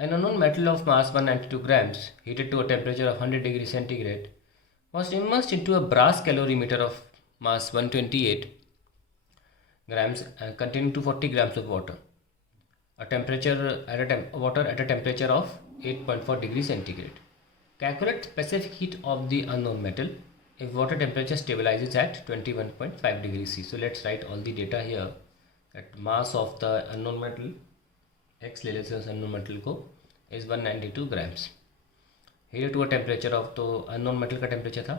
An unknown metal of mass 192 grams, heated to a temperature of 100 degrees centigrade, was immersed into a brass calorimeter of mass 128 grams containing 240 grams of water. Water at a temperature of 8.4 degrees centigrade. Calculate specific heat of the unknown metal if water temperature stabilizes at 21.5 degrees C. So let's write all the data here. That mass of the unknown metal, X ले लेते हैं उस unknown metal को, is 192 grams. Heated to a temperature of, तो unknown metal का temperature था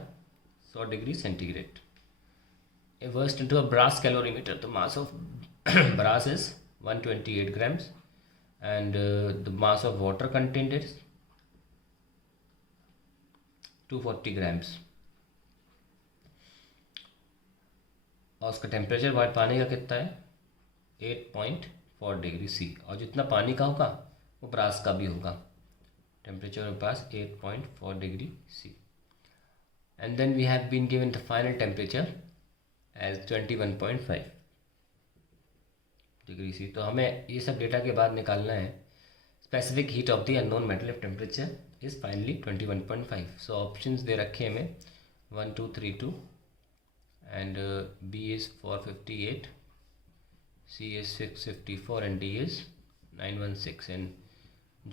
100 degree centigrade. Immersed into a brass calorimeter. The mass of brass is 128 grams and the mass of water contained is 240 grams. और उसका temperature पानी का कितना है 8.4 degree सी, और जितना पानी का होगा वो ब्रास का भी होगा. टेम्परेचर मेरे पास 8.4 degree C. And then we have been given the final temperature as 21.5 degree C. तो हमें ये सब डेटा के बाद निकालना है specific heat of the unknown metal if temperature is finally 21.5. So options दे रखे हैं हमें 1 2 3 2 and B is 458, C is 654 and D is 916 and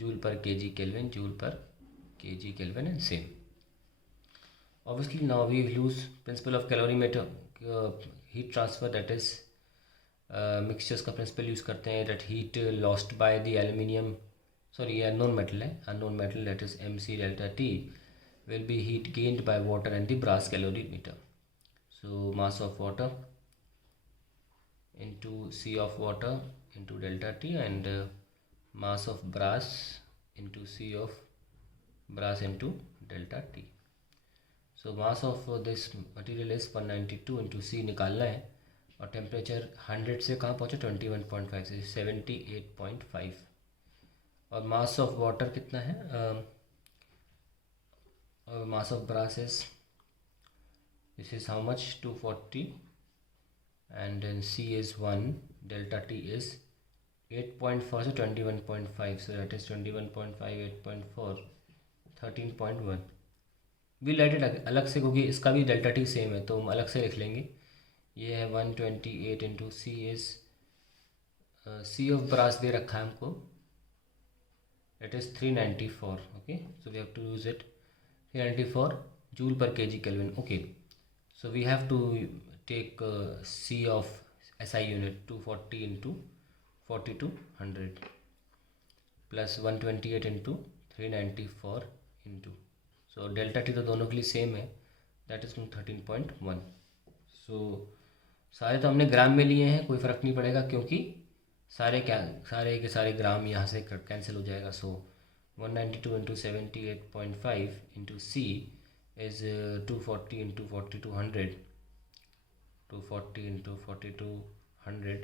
joule per kg Kelvin, joule per kg Kelvin and same. Obviously now we will use principle of calorimeter heat transfer, that is mixtures का principle use करते हैं. that heat lost by the aluminium, sorry ये unknown metal है, unknown metal that is MC delta T will be heat gained by water and the brass calorimeter. So mass of water into C of water into delta T and mass of brass into C of brass into delta T. So mass of this material is 192 into C निकालना है, और temperature 100 से कहाँ पहुँचा 21.5 से 78.5, और mass of water कितना है, और mass of brass is this is how much 240 and then C is 1, delta T is 8.4 so 21.5, so that is 21.5 8.4 13.1. we write it अलग से क्योंकि इसका भी डेल्टा टी सेम है तो हम अलग से लिख लेंगे. ये है 128 into C is C of brass दे रखा है हमको, it is 394. Okay so we have to use it 394 joule per K G kelvin. Okay so we have to take C of SI unit 240 into 4200 plus 128 into 394 into, so delta T तो दोनों के लिए same है, that is 13.1. so सारे तो हमने ग्राम में लिए हैं, कोई फ़र्क नहीं पड़ेगा क्योंकि सारे के सारे ग्राम यहाँ से कैंसिल हो जाएगा. so 192 into 78.5 into C is 240 into 4200, 240 into 4200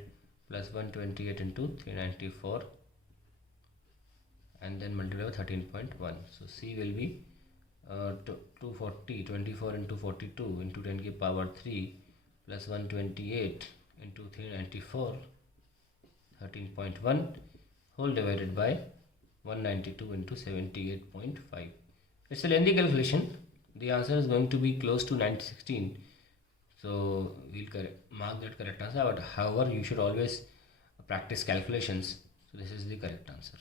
plus 128 into 394 and then multiply by 13.1. so C will be 240 24 into 42 into 10 की power 3 plus 128 into 394 13.1 whole divided by 192 into 78.5. it's a lengthy calculation. The answer is going to be close to 916, so we'll mark that correct answer, but however you should always practice calculations, so this is the correct answer.